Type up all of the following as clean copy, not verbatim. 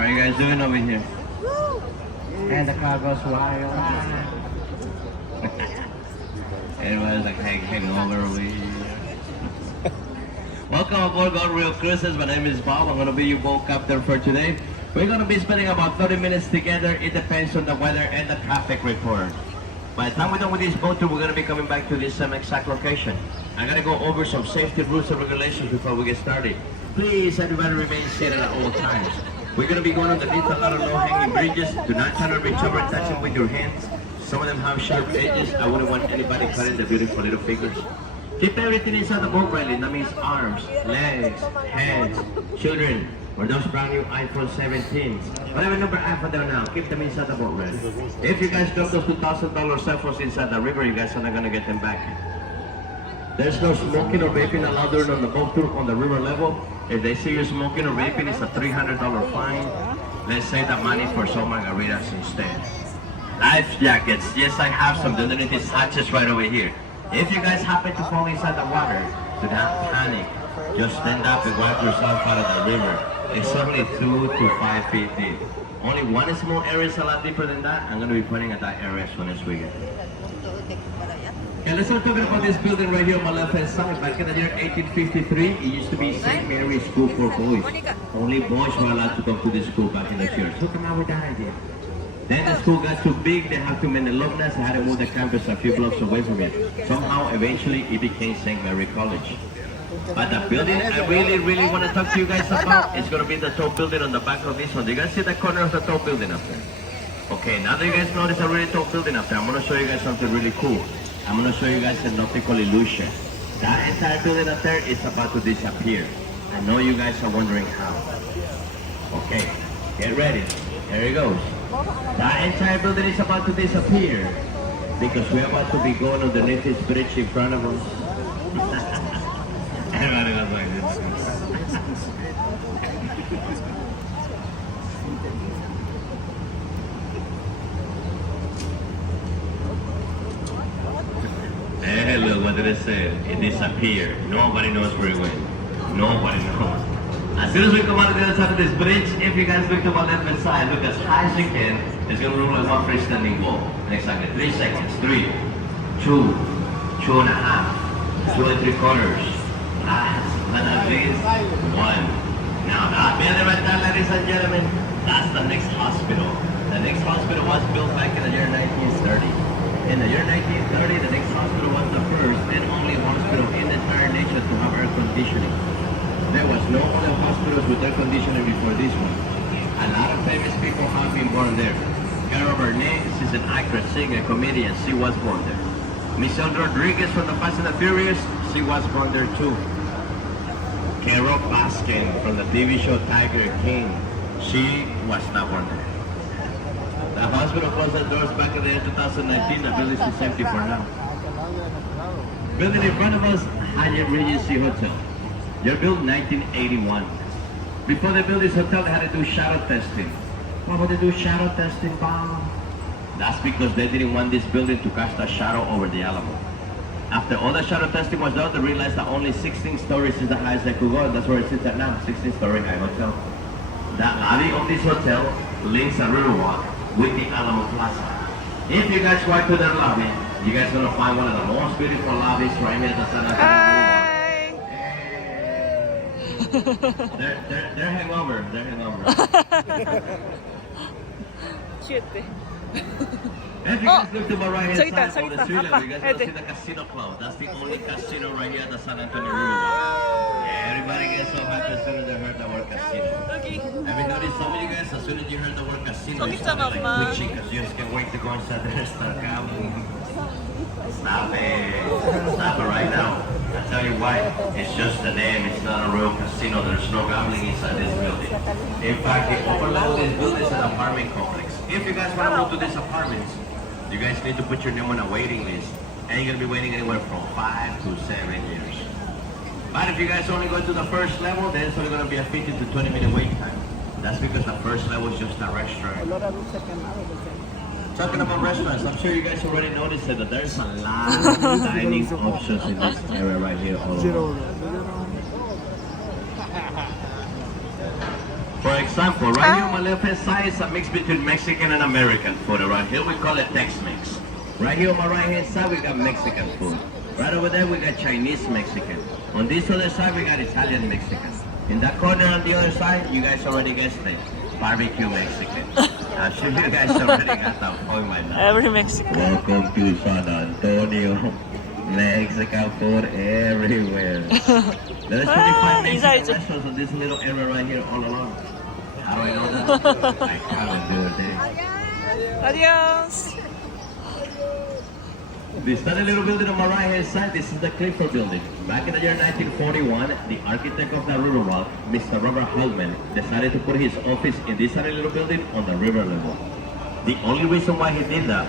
How are you guys doing over here? And the car goes wild. Everybody's like hanging over here. Welcome aboard Gone Real Cruises. My name is Bob. I'm going to be your boat captain for today. We're going to be spending about 30 minutes together. It depends on the weather and the traffic report. By the time we're done with this boat tour, we're going to be coming back to this same exact location. I'm going to go over some safety rules and regulations before we get started. Please, everybody remain seated at all times. We're going to be going underneath a lot of low-hanging bridges. Do not try to reach over and touch them with your hands. Some of them have sharp edges. I wouldn't want anybody cutting the beautiful little fingers. Keep everything inside the boat railing. That means arms, legs, heads, children, or those brand new iPhone 17s. Whatever number iPhone they're now, keep them inside the boat railing. If you guys drop those $2,000 cell phones inside the river, you guys are not going to get them back. There's no smoking or vaping allowed during on the boat tour on the river level. If they see you smoking or vaping, it's a $300 fine. Let's save that money for some margaritas instead. Life jackets. Yes, I have some underneath these hatches right over here. If you guys happen to fall inside the water, do not panic. Just stand up and wipe yourself out of the river. It's only 2 to 5 feet deep. Only one small area is a lot deeper than that. I'm going to be pointing at that area as soon as we get there. Okay, let's start talking about this building right here on my left hand side. Back in the year 1853, it used to be St. Mary's School for Boys. Only boys were allowed to come to this school back in the year. So come out with that idea. Then the school got too big, they had too many alumni, they had to move the campus a few blocks away from it. Somehow, eventually, it became St. Mary College. But the building I really want to talk to you guys about is going to be the top building on the back of this one. Do you guys see the corner of the top building up there? Okay, now that you guys know there's a really top building up there, I'm going to show you guys something really cool. I'm going to show you guys an optical illusion. That entire building up there is about to disappear. I know you guys are wondering how. Okay, get ready. There it goes. That entire building is about to disappear because we're about to be going underneath this bridge in front of us. Everybody was like this. Hey, look, what did it say? It disappeared. Nobody knows where it went. Nobody knows. As soon as we come out of the other side of this bridge, if you guys look to my left hand side, look as high as you can, it's going to look like one freestanding wall. Exactly. 3 seconds. 3, 2, 2 and a half, 2 3/4. Last but not least, 1. Now that building right there, ladies and gentlemen, that's the next hospital. The next hospital was built back in the year 1930. In the year 1930, the next hospital was the first and only hospital in the entire nation to have air conditioning. There was no other hospitals with air conditioning before this one. A lot of famous people have been born there. Carol Burnett, she's an actress, singer, comedian, she was born there. Michelle Rodriguez from the Fast and the Furious, she was born there too. Carol Baskin from the TV show Tiger King, she was not born there. The hospital closed their doors back in the year 2019. The building is empty for now. Building in front of us, Hyatt Regency Hotel. They're built in 1981. Before they built this hotel, they had to do shadow testing. Why would they do shadow testing, Bob? That's because they didn't want this building to cast a shadow over the Alamo. After all the shadow testing was done, they realized that only 16 stories is the highest they could go, and that's where it sits at now, 16-story high hotel. The lobby of this hotel links a riverwalk with the Alamo Plaza. If you guys walk to that lobby, you guys are going to find one of the most beautiful lobbies right here at the San Antonio. They're hangover. They're hangover. Cute. If you guys look to my right hand side of the street level, you guys will see the casino club. That's the only casino right here at the San Antonio Riverwalk. Everybody gets so happy as soon as they heard the word casino. Have you noticed some of you guys, as soon as you heard the word casino, you started like twitching because you just can't wait to go inside there and start gambling. Stop it. Stop it right now. I'll tell you why. It's just the name. It's not a real casino. There's no gambling inside this building. In fact, the upper level of this building is an apartment complex. If you guys want to move to these apartments, you guys need to put your name on a waiting list. And you're going to be waiting anywhere from 5 to 7 years. But if you guys only go to the first level, then it's only going to be a 15 to 20 minute wait time. That's because the first level is just a restaurant. Talking about restaurants, I'm sure you guys already noticed that there's a lot of dining options in this area right here. For example, right here on my left hand side is a mix between Mexican and American food. Right here we call it Tex-Mex. Right here on my right hand side we got Mexican food. Right over there we got Chinese Mexican. On this other side we got Italian Mexican. In that corner on the other side, you guys already guessed it, barbecue Mexican. I'm sure you guys already got that point by now. Every Mexican. Welcome to San Antonio. Mexican food everywhere. There's 25 Mexican restaurants on this little area right here all along. How do I know that? I haven't do it. Adios. This tiny little building on my right hand side, this is the Clifford building. Back in the year 1941, the architect of the Riverwalk, Mr. Robert Holman, decided to put his office in this tiny little building on the river level. The only reason why he did that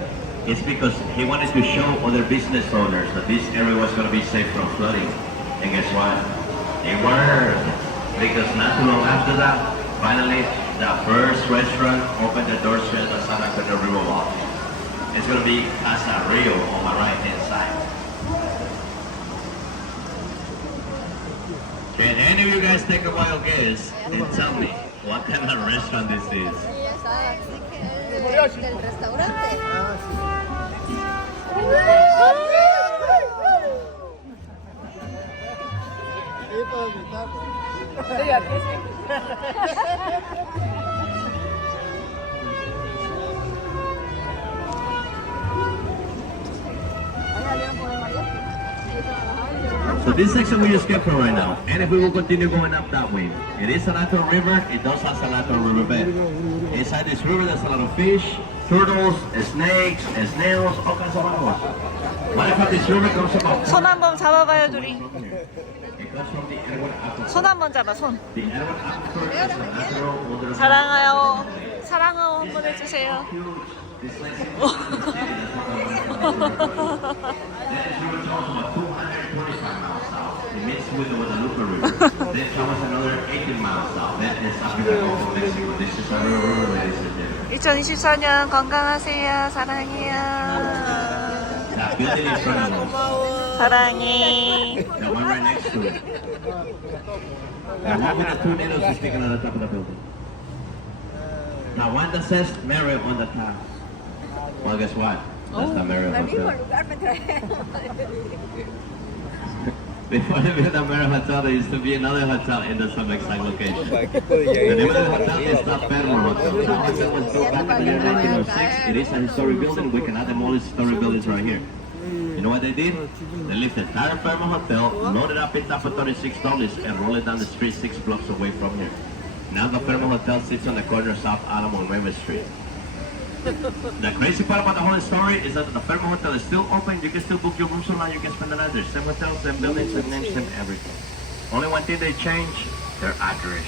is because he wanted to show other business owners that this area was going to be safe from flooding. And guess what? It worked. Because not too long after that, finally, the first restaurant opened the doors here at the San Antonio Riverwalk. It's going to be Casa Rio on my right hand side. Can any of you guys take a wild guess and tell me what kind of restaurant this is? Del restaurante. So this section we just came from right now, and if we will continue going up that way, it is a natural river, it does have a natural riverbed. Inside this river there's a lot of fish, turtles, snakes, snails, all kinds of animals. Matter of fact, this river comes about 손 한번 잡아봐요, 둘이. from here. It comes from the Edward Aquifer. 손 한번 잡아, 손. The Edward Aquifer is a natural water. 사랑해요. 사랑하고 한번 해주세요. This lake is about 225 miles south. It meets with the Guadalupe River. Then covers another 18 miles south. That is up in the Gulf of Mexico. This is our river, ladies and gentlemen. 2024년 건강하세요. 사랑해요. That building in front of us. 사랑해. The one right next to it. The one with the two needles is sticking on the top of the building. Now one that says Marriott on the top. Well, guess what? That's the Marriott Hotel. Before they built the Marriott Hotel, there used to be another hotel in the same exact location. The name of the hotel is the Federal Hotel. The hotel was built back in the year 1906. It is a historic building. We cannot demolish historic buildings right here. You know what they did? They lifted the entire Fairmont Hotel, loaded up it up for $36, and rolled it down the street 6 blocks away from here. Now the Fairmont Hotel sits on the corner of South Alamo and Raymond Street. The crazy part about the whole story is that the Fairmont Hotel is still open. You can still book your rooms online. You can spend the night there. Same hotels, same buildings, same names, same everything. Only one thing they change, their address.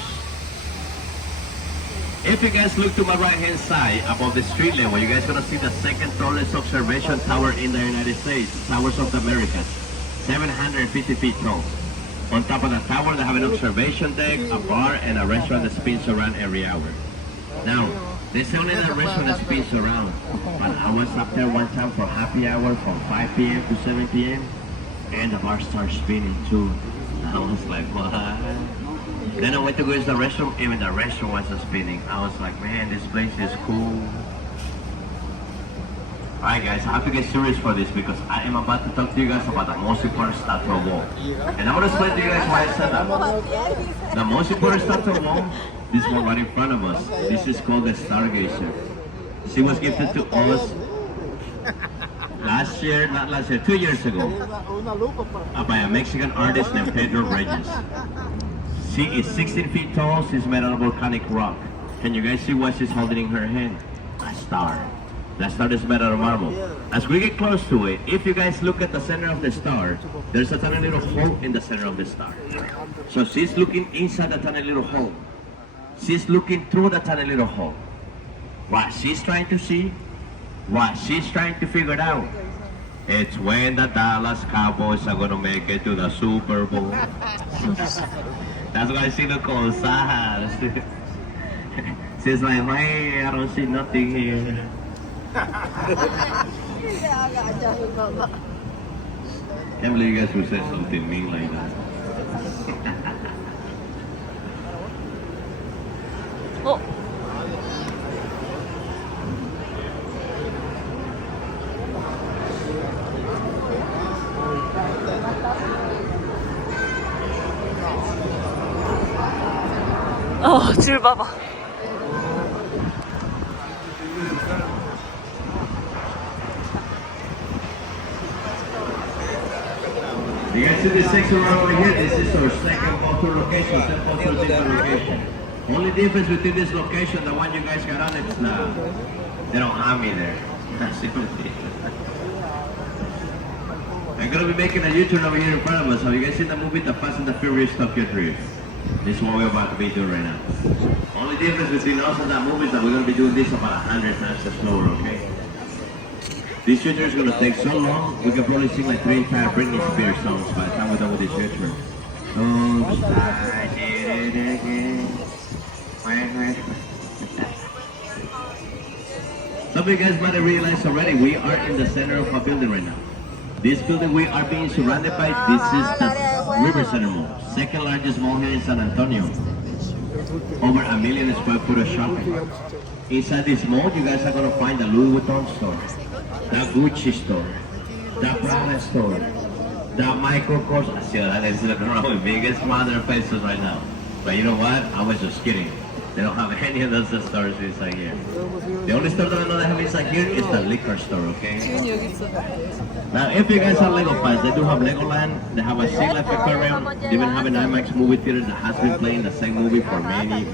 If you guys look to my right hand side above the street level, you guys gonna see the second tallest observation tower in the United States, Towers of the Americas, 750 feet tall. On top of the tower, they have an observation deck, a bar, and a restaurant that spins around every hour. Now, this is only the restaurant that spins around, but I was up there one time for happy hour from 5 p.m. to 7 p.m. and the bar starts spinning too. I was like, what? Then I went to go use the restroom, even the restroom wasn't spinning. I was like, man, this place is cool. Alright guys, I have to get serious for this because I am about to talk to you guys about the most important statue of all. And I'm going to explain to you guys why I said that. The most important statue of all, this one right in front of us. This is called the Stargazer. She was gifted to us last year, not last year, 2 years ago, by a Mexican artist named Pedro Reyes. She is 16 feet tall, she's made out of volcanic rock. Can you guys see what she's holding in her hand? A star. That star is made out of marble. As we get close to it, if you guys look at the center of the star, there's a tiny little hole in the center of the star. So she's looking inside the tiny little hole. She's looking through the tiny little hole. What she's trying to see, what she's trying to figure out, it's when the Dallas Cowboys are going to make it to the Super Bowl. That's why she looks all sad. She's like, hey, I don't see nothing here. Can't believe you guys would say something mean like that. 어? 줄 봐봐. You guys see this section right over here? This is our second photo location, second photo location. Only difference between this location, the one you guys got on, it's they don't have me there. That's the only difference. I'm gonna be making a U-turn over here in front of us. Have you guys seen the movie The Fast and the Furious Tokyo Drift? This is what we're about to be doing right now. Only difference between us and that movie is that we're gonna be doing this about 100 times slower, okay? This U-turn is gonna take so long, we can probably sing like 3 entire Britney Spears songs by the time we're done with this U-turn. Oops, I did it again. Some of you guys might have realized already, we are in the center of a building right now. This building we are being surrounded by, this is the River Center Mall, second largest mall here in San Antonio. Over 1 million square foot of shopping. Inside this mall, you guys are gonna find the Louis Vuitton store, the Gucci store, the Prada store, the Michael Kors. I see that is looking around with biggest smile on their faces right now. But you know what? I was just kidding. They don't have any of those stores inside here. The only store that I know they have inside here is the liquor store, okay? Now, if you guys are Lego fans, they do have Legoland, they have a Sea Life Aquarium, they even have an IMAX movie theater that has been playing the same movie for many